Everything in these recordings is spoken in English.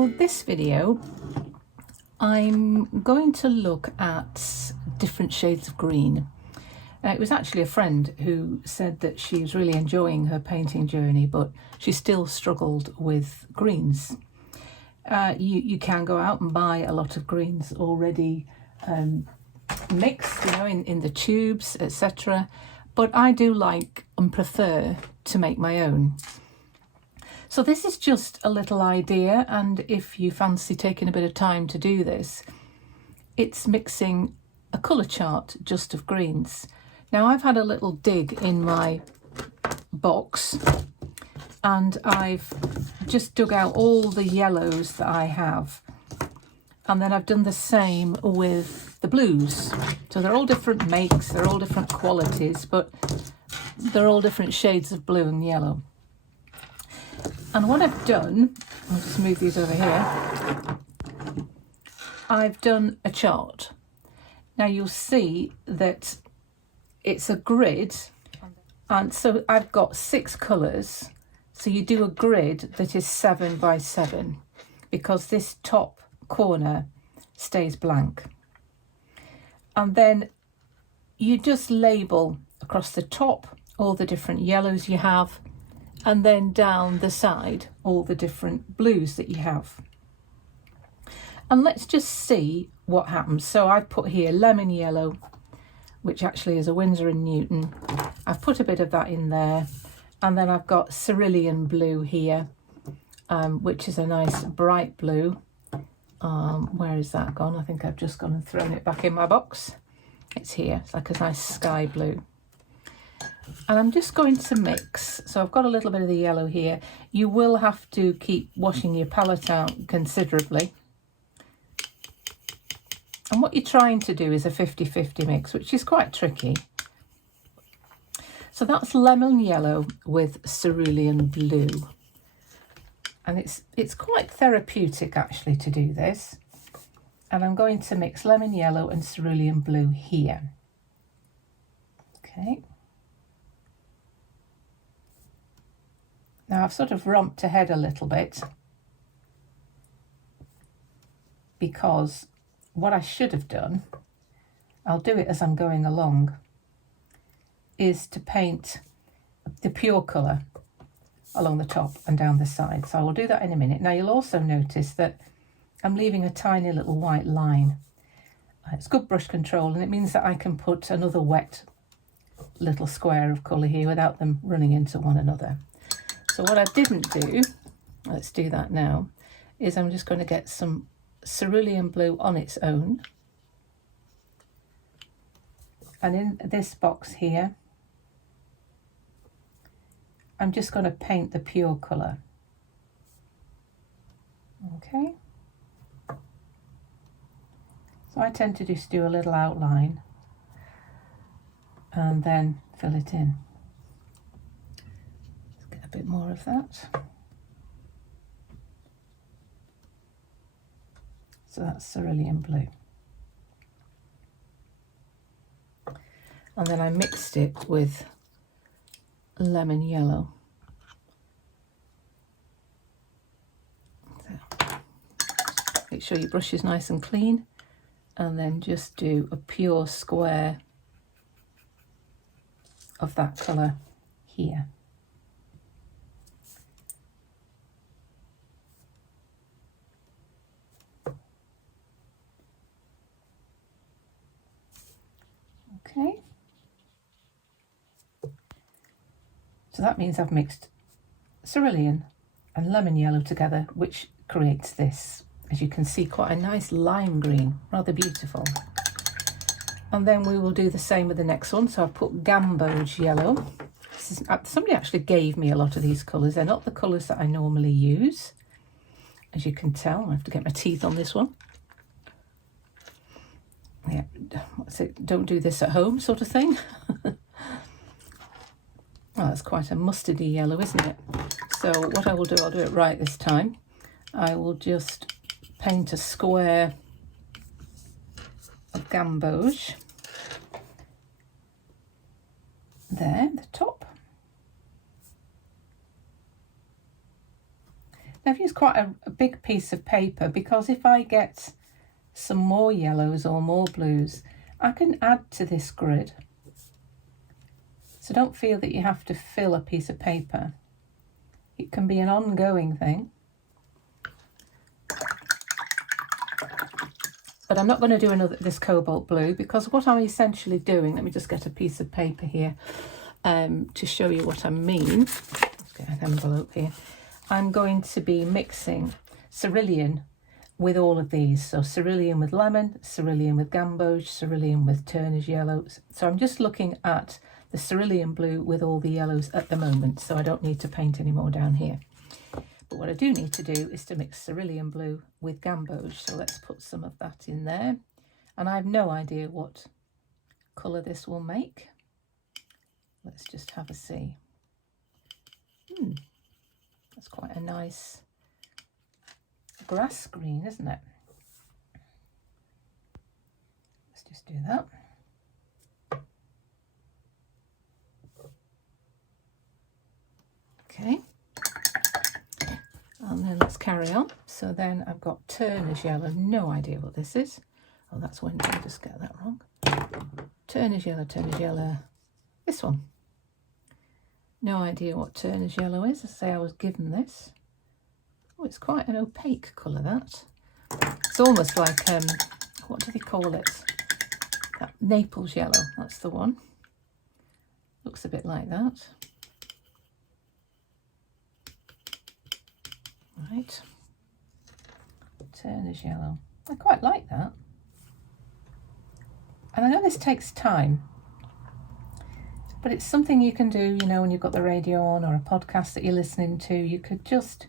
For this video, I'm going to look at different shades of green. It was actually a friend who said that she was really enjoying her painting journey, but she still struggled with greens. You can go out and buy a lot of greens already mixed, you know, in the tubes, etc. But I do like and prefer to make my own. So this is just a little idea, and if you fancy taking a bit of time to do this, it's mixing a colour chart just of greens. Now I've had a little dig in my box and I've just dug out all the yellows that I have, and then I've done the same with the blues. So they're all different makes, they're all different qualities, but they're all different shades of blue and yellow. And what I've done, I'll just move these over here, I've done a chart. Now you'll see that it's a grid, and so I've got 6 colours. So you do a grid that is 7 by 7 because this top corner stays blank. And then you just label across the top all the different yellows you have, and then down the side all the different blues that you have. And let's just see what happens. So I've put here lemon yellow, which actually is a Winsor & Newton. I've put a bit of that in there, and then I've got cerulean blue here, which is a nice bright blue. Where is that gone? I think I've just gone and thrown it back in my box. It's here. It's like a nice sky blue. And I'm just going to mix. So I've got a little bit of the yellow here. You will have to keep washing your palette out considerably. And what you're trying to do is a 50-50 mix, which is quite tricky. So that's lemon yellow with cerulean blue. And it's quite therapeutic actually to do this. And I'm going to mix lemon yellow and cerulean blue here. Okay. Now I've sort of romped ahead a little bit because what I should have done, I'll do it as I'm going along, is to paint the pure colour along the top and down the side. So I will do that in a minute. Now you'll also notice that I'm leaving a tiny little white line. It's good brush control, and it means that I can put another wet little square of colour here without them running into one another. So what I didn't do, let's do that now, is I'm just going to get some cerulean blue on its own. And in this box here, I'm just going to paint the pure colour. Okay. So I tend to just do a little outline and then fill it in. Let's get a bit more of that. So that's cerulean blue. And then I mixed it with lemon yellow. So, make sure your brush is nice and clean, and then just do a pure square of that colour here. Okay. So that means I've mixed cerulean and lemon yellow together, which creates this, as you can see, quite a nice lime green, rather beautiful. And then we will do the same with the next one. So I've put gamboge yellow. Somebody actually gave me a lot of these colours. They're not the colours that I normally use, as you can tell. I have to get my teeth on this one. Yeah, what's it? Don't do this at home sort of thing. Well, that's quite a mustardy yellow, isn't it? So what I will do, I'll do it right this time. I will just paint a square of gamboge there, the top. Now I've used quite a big piece of paper because if I get some more yellows or more blues, I can add to this grid. So don't feel that you have to fill a piece of paper. It can be an ongoing thing. But I'm not going to do this cobalt blue, because what I'm essentially doing, let me just get a piece of paper here to show you what I mean. Let's get an envelope here. I'm going to be mixing cerulean with all of these. So cerulean with lemon, cerulean with gamboge, cerulean with Turner's yellow. So I'm just looking at the cerulean blue with all the yellows at the moment, so I don't need to paint any more down here. But what I do need to do is to mix cerulean blue with gamboge. So let's put some of that in there. And I have no idea what colour this will make. Let's just have a see. That's quite a nice grass green, isn't it? Let's just do that. Okay. And then let's carry on. So then I've got Turner's yellow, no idea what this is. Oh, that's when I just get that wrong. Turner's yellow, this one. No idea what Turner's yellow is. I say I was given this. Oh, it's quite an opaque colour, that. It's almost like, what do they call it? That Naples yellow, that's the one. Looks a bit like that. Right, Turner's yellow. I quite like that. And I know this takes time, but it's something you can do, you know, when you've got the radio on or a podcast that you're listening to. You could just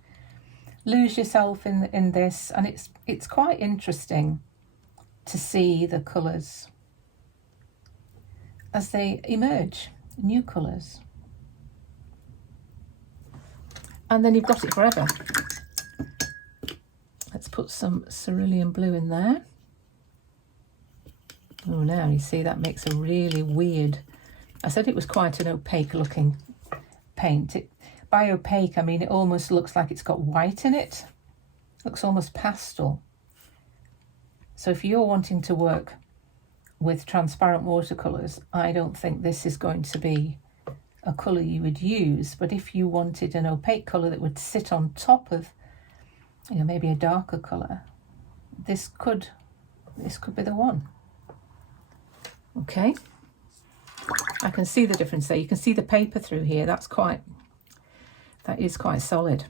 lose yourself in this, and it's quite interesting to see the colours as they emerge, new colours. And then you've got it forever. Let's put some cerulean blue in there. Oh, now you see that makes a really weird, I said it was quite an opaque looking paint. By opaque, I mean it almost looks like it's got white in it. Looks almost pastel. So if you're wanting to work with transparent watercolours, I don't think this is going to be a colour you would use. But if you wanted an opaque colour that would sit on top of, you know, maybe a darker colour, this could be the one. Okay, I can see the difference there. You can see the paper through here. That is quite solid.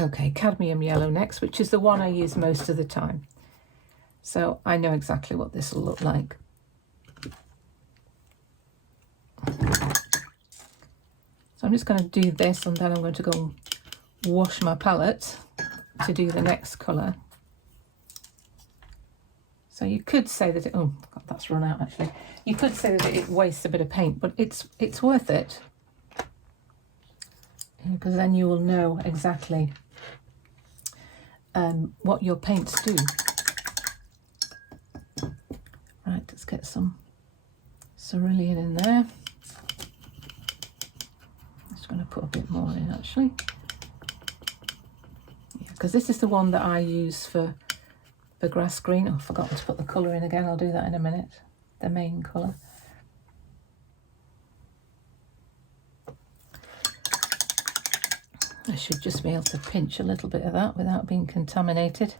Okay, cadmium yellow next, which is the one I use most of the time. So I know exactly what this will look like. So I'm just going to do this, and then I'm going to go and wash my palette to do the next colour. So you could say that oh God, that's run out actually. You could say that it wastes a bit of paint, but it's worth it, because then you will know exactly what your paints do. Right, let's get some cerulean in there. I'm just going to put a bit more in actually, because this is the one that I use for grass green. Oh, I've forgotten to put the colour in again. I'll do that in a minute. The main colour. I should just be able to pinch a little bit of that without being contaminated.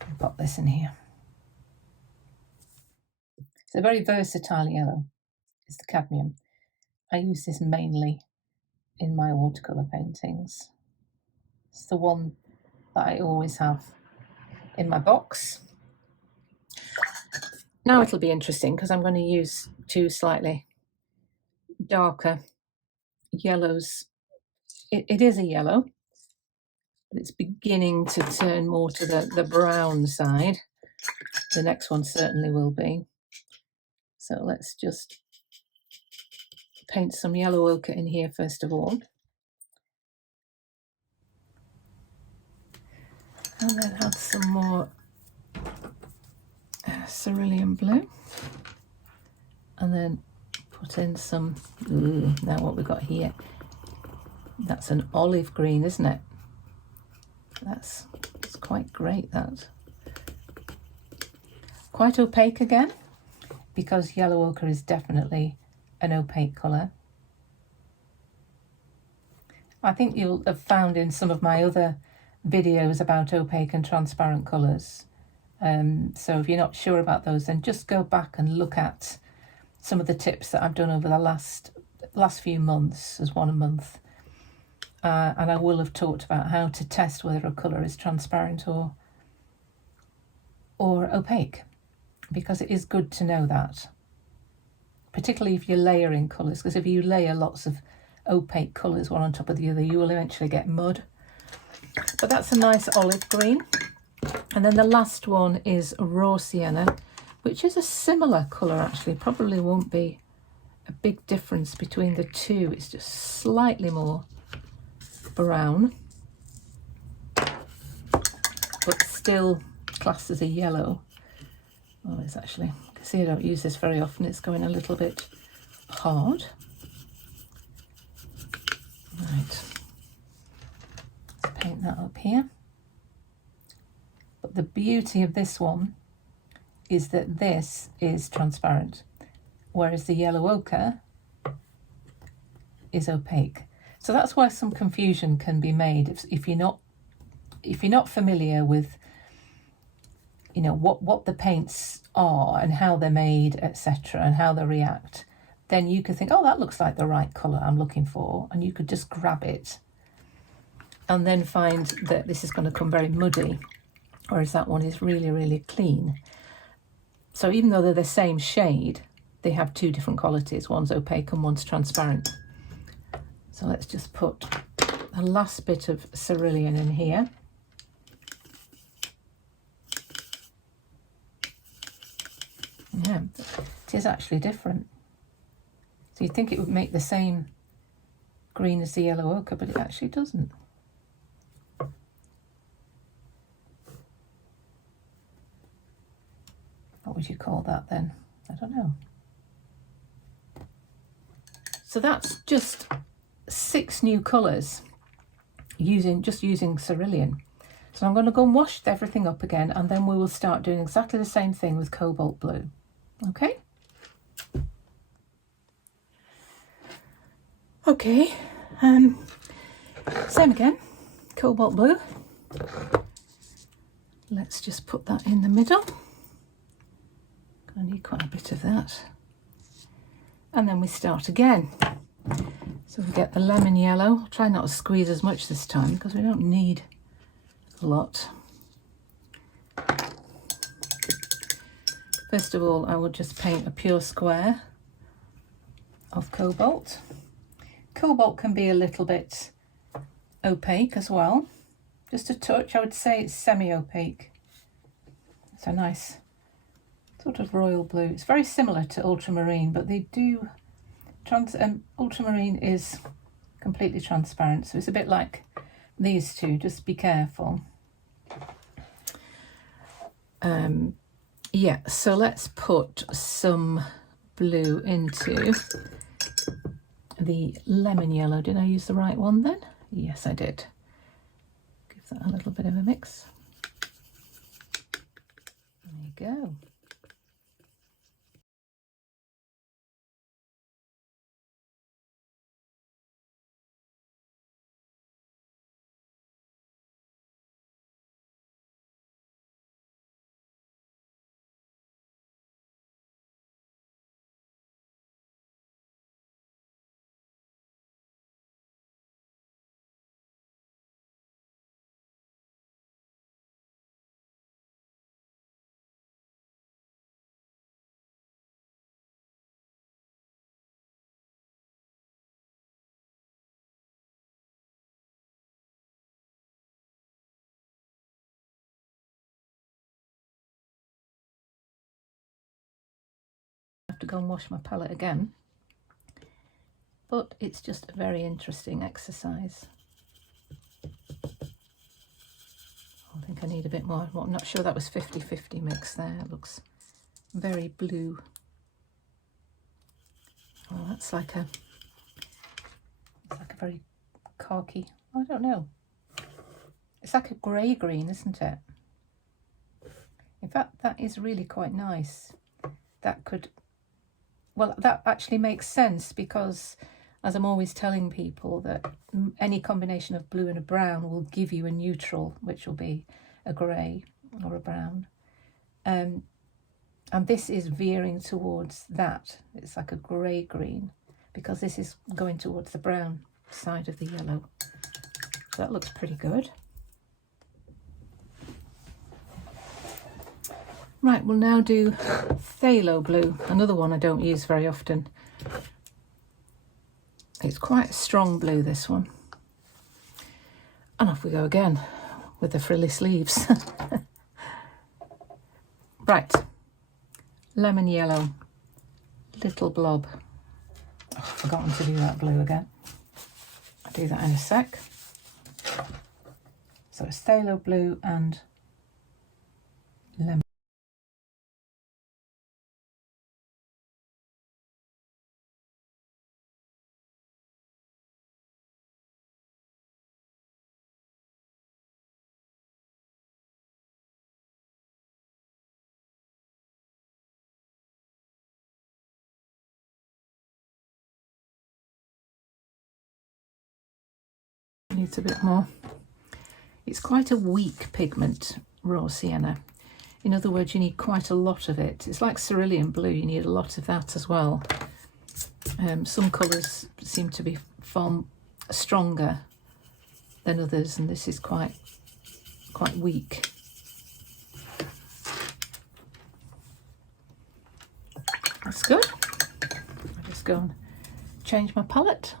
I'll pop this in here. It's a very versatile yellow. It's the cadmium. I use this mainly in my watercolour paintings. It's the one that I always have in my box. Now it'll be interesting because I'm going to use two slightly darker yellows. It is a yellow, but it's beginning to turn more to the brown side. The next one certainly will be. So let's just paint some yellow ochre in here first of all. And then add some more cerulean blue. And then put in some, now what we've got here, that's an olive green, isn't it? It's quite great, that. Quite opaque again, because yellow ochre is definitely an opaque colour. I think you'll have found in some of my other videos about opaque and transparent colours. So if you're not sure about those, then just go back and look at some of the tips that I've done over the last few months, as one a month. And I will have talked about how to test whether a colour is transparent or opaque, because it is good to know that, particularly if you're layering colours, because if you layer lots of opaque colours one on top of the other, you will eventually get mud. But that's a nice olive green. And then the last one is raw sienna, which is a similar colour actually. Probably won't be a big difference between the two. It's just slightly more brown, but still classed as a yellow. Oh, it's actually, you can see I don't use this very often. It's going a little bit hard. Right, let's paint that up here. But the beauty of this one is that this is transparent, whereas the yellow ochre is opaque. So that's why some confusion can be made if you're not familiar with, you know, what the paints are and how they're made, etc., and how they react. Then you could think, oh, that looks like the right colour I'm looking for, and you could just grab it and then find that this is going to come very muddy, whereas that one is really, really clean. So even though they're the same shade, they have two different qualities. One's opaque and one's transparent. So let's just put the last bit of cerulean in here. Yeah, it is actually different. So you'd think it would make the same green as the yellow ochre, but it actually doesn't. What would you call that then? I don't know. So that's just 6 new colours using cerulean. So I'm going to go and wash everything up again, and then we will start doing exactly the same thing with cobalt blue. Okay? Okay, same again, cobalt blue. Let's just put that in the middle. I need quite a bit of that. And then we start again. So we get the lemon yellow. I'll try not to squeeze as much this time because we don't need a lot. First of all, I will just paint a pure square of cobalt. Cobalt can be a little bit opaque as well. Just a touch. I would say it's semi-opaque. It's a nice sort of royal blue. It's very similar to ultramarine, but they do ultramarine is completely transparent, so it's a bit like these two. Just be careful. Yeah, so let's put some blue into the lemon yellow. Did I use the right one then? Yes, I did. Give that a little bit of a mix. There you go. To go and wash my palette again, but it's just a very interesting exercise. I think I need a bit more. Well, I'm not sure that was 50-50 mix there. It looks very blue. Oh, that's like a very khaki, I don't know. It's like a grey green, isn't it? In fact, that is really quite nice. That could, well, that actually makes sense because, as I'm always telling people, that any combination of blue and a brown will give you a neutral, which will be a grey or a brown. And this is veering towards that. It's like a grey green because this is going towards the brown side of the yellow. So that looks pretty good. Right, we'll now do phthalo blue, another one I don't use very often. It's quite a strong blue, this one. And off we go again with the frilly sleeves. Right, lemon yellow, little blob. Oh, I've forgotten to do that blue again. I'll do that in a sec. So it's phthalo blue and lemon. Needs a bit more. It's quite a weak pigment, raw sienna. In other words, you need quite a lot of it. It's like cerulean blue, you need a lot of that as well. Some colours seem to be far stronger than others, and this is quite weak. That's good. I'll just go and change my palette.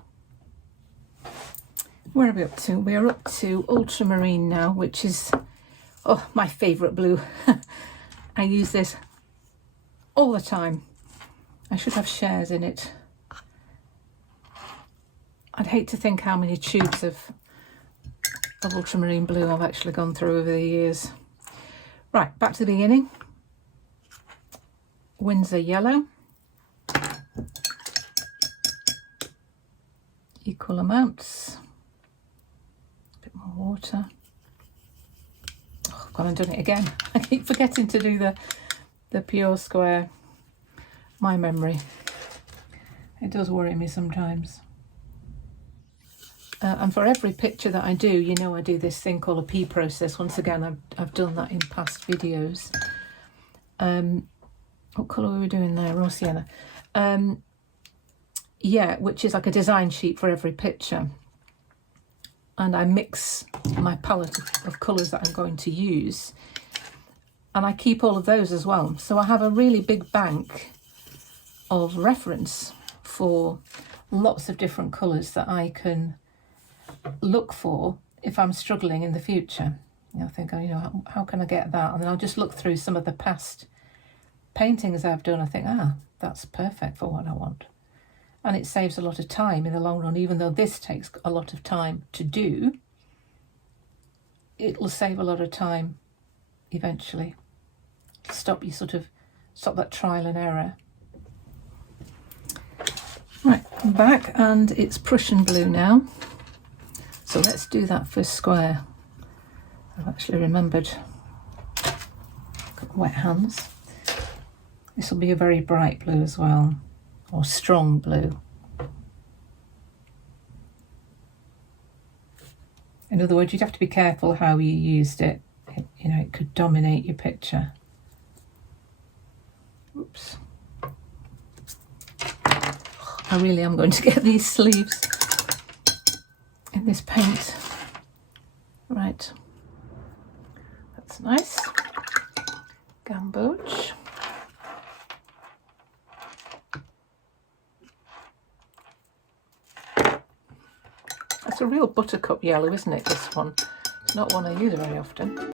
Where are we up to? We are up to ultramarine now, which is, oh, my favourite blue. I use this all the time. I should have shares in it. I'd hate to think how many tubes of ultramarine blue I've actually gone through over the years. Right, back to the beginning. Windsor yellow. Equal amounts. A bit more water. Oh, I've gone and done it again. I keep forgetting to do the pure square. My memory. It does worry me sometimes. And for every picture that I do, you know, I do this thing called a P process. Once again, I've done that in past videos. What colour were we doing there? Raw sienna. Yeah, which is like a design sheet for every picture. And I mix my palette of colours that I'm going to use. And I keep all of those as well. So I have a really big bank of reference for lots of different colours that I can look for if I'm struggling in the future. You know, I think, you know, how can I get that? And then I'll just look through some of the past paintings I've done. I think, that's perfect for what I want. And it saves a lot of time in the long run. Even though this takes a lot of time to do, it will save a lot of time eventually. Stop that trial and error. Right, I'm back, and it's Prussian blue now. So let's do that first square. I've actually remembered. Got wet hands. This will be a very bright blue as well, or strong blue. In other words, you'd have to be careful how you used it. You know, it could dominate your picture. Oops. I really am going to get these sleeves in this paint. Right. That's nice. Gamboge. That's a real buttercup yellow, isn't it, this one? It's not one I use very often.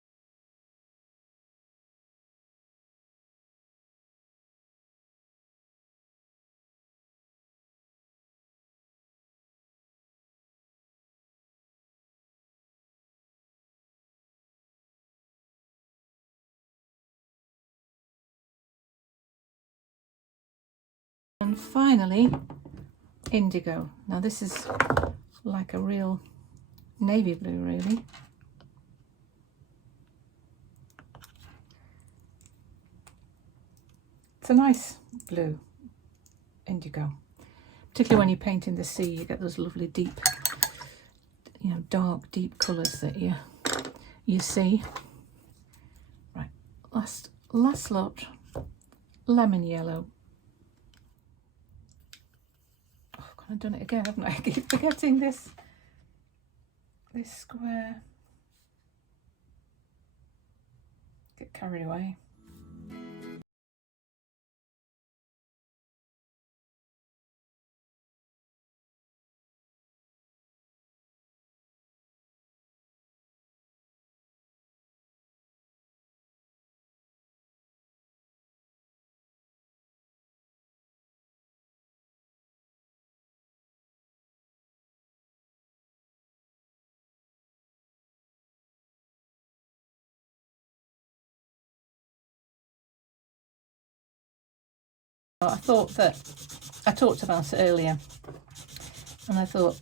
And finally, indigo. Now this is like a real navy blue, really. It's a nice blue, indigo. Particularly when you're painting the sea, you get those lovely deep, you know, dark, deep colours that you see. Right, last lot, lemon yellow. Oh, I've done it again, haven't I? I keep forgetting this square. Get carried away. I thought that I talked about it earlier, and I thought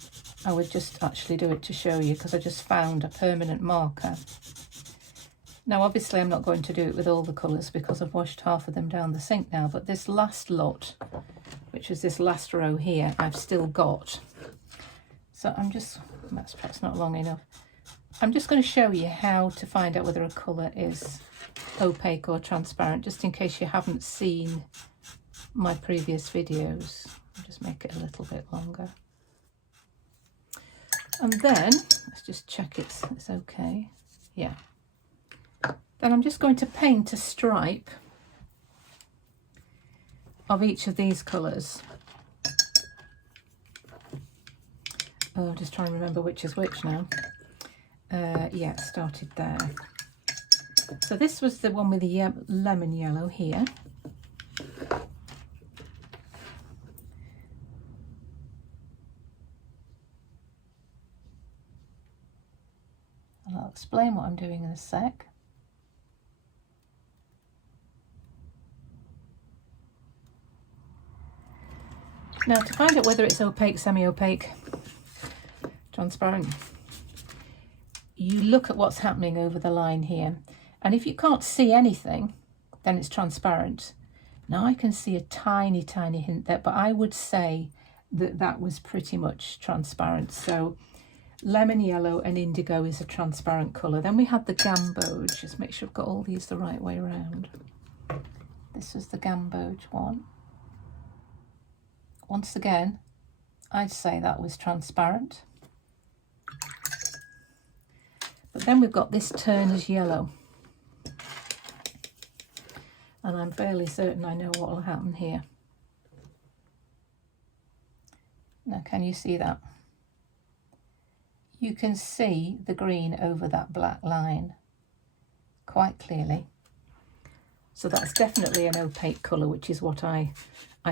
I would just actually do it to show you, because I just found a permanent marker. Now obviously I'm not going to do it with all the colours because I've washed half of them down the sink now, but this last lot, which is this last row here, I've still got. So that's perhaps not long enough. I'm just going to show you how to find out whether a colour is opaque or transparent, just in case you haven't seen my previous videos. I'll just make it a little bit longer. And then, let's just check it's okay. Yeah. Then I'm just going to paint a stripe of each of these colours. Oh, I'm just trying to remember which is which now. Yeah, it started there. So this was the one with the lemon yellow here. And I'll explain what I'm doing in a sec. Now, to find out whether it's opaque, semi-opaque, transparent, you look at what's happening over the line here. And if you can't see anything, then it's transparent. Now I can see a tiny, tiny hint there, but I would say that that was pretty much transparent. So lemon yellow and indigo is a transparent colour. Then we had the gamboge. Just make sure I've got all these the right way around. This is the gamboge one. Once again, I'd say that was transparent. But then we've got this turner's yellow. And I'm fairly certain I know what will happen here. Now, can you see that? You can see the green over that black line quite clearly. So that's definitely an opaque colour, which is what I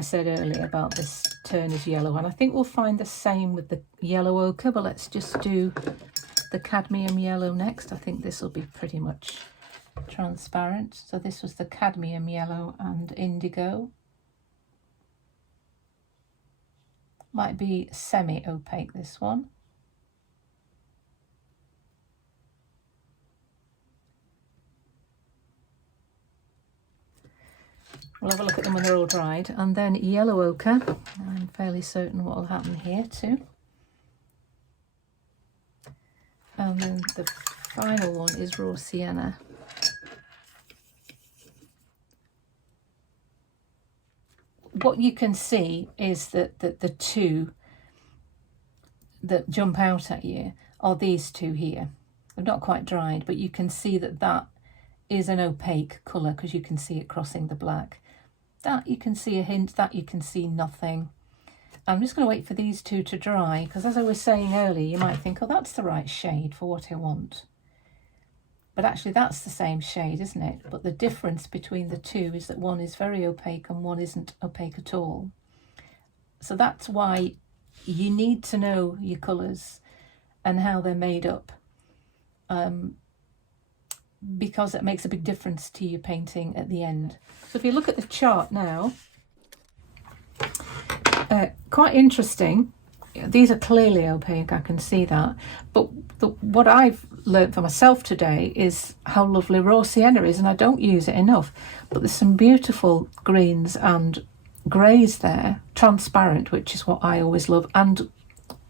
said earlier about this turner's yellow. And I think we'll find the same with the yellow ochre, but let's just do the cadmium yellow next. I think this will be pretty much transparent. So this was the cadmium yellow and indigo. Might be semi-opaque, this one. We'll have a look at them when they're all dried. And then yellow ochre. I'm fairly certain what will happen here too. And then the final one is raw sienna. What you can see is that the two that jump out at you are these two here. They're not quite dried, but you can see that that is an opaque colour because you can see it crossing the black. That you can see a hint, that you can see nothing. I'm just going to wait for these two to dry, because as I was saying earlier, you might think, oh, that's the right shade for what I want. But actually that's the same shade, isn't it? But the difference between the two is that one is very opaque and one isn't opaque at all. So that's why you need to know your colours and how they're made up, because it makes a big difference to your painting at the end. So if you look at the chart now, quite interesting. These are clearly opaque, I can see that. But what I've learnt for myself today is how lovely raw sienna is, and I don't use it enough. But there's some beautiful greens and greys there, transparent, which is what I always love, and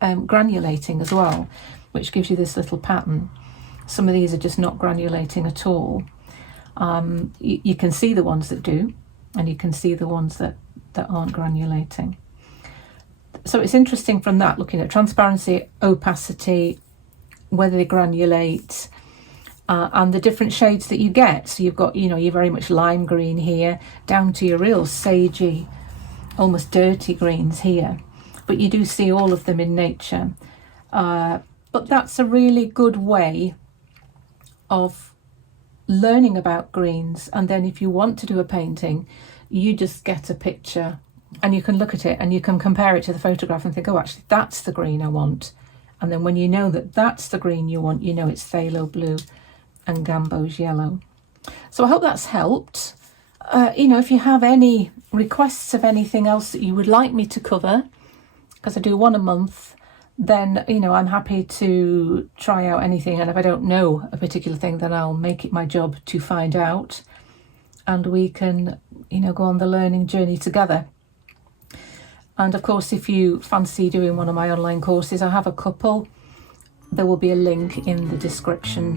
granulating as well, which gives you this little pattern. Some of these are just not granulating at all. You can see the ones that do, and you can see the ones that aren't granulating. So it's interesting from that, looking at transparency, opacity, whether they granulate, and the different shades that you get. So you've got, you're very much lime green here, down to your real sagey, almost dirty greens here. But you do see all of them in nature. But that's a really good way of learning about greens. And then if you want to do a painting, you just get a picture and you can look at it and you can compare it to the photograph and think, oh, actually, that's the green I want. And then when you know that that's the green you want, you know it's phthalo blue and Gamboge yellow. So I hope that's helped. If you have any requests of anything else that you would like me to cover, because I do one a month, then, I'm happy to try out anything. And if I don't know a particular thing, then I'll make it my job to find out. And we can, go on the learning journey together. And of course, if you fancy doing one of my online courses, I have a couple. There will be a link in the description.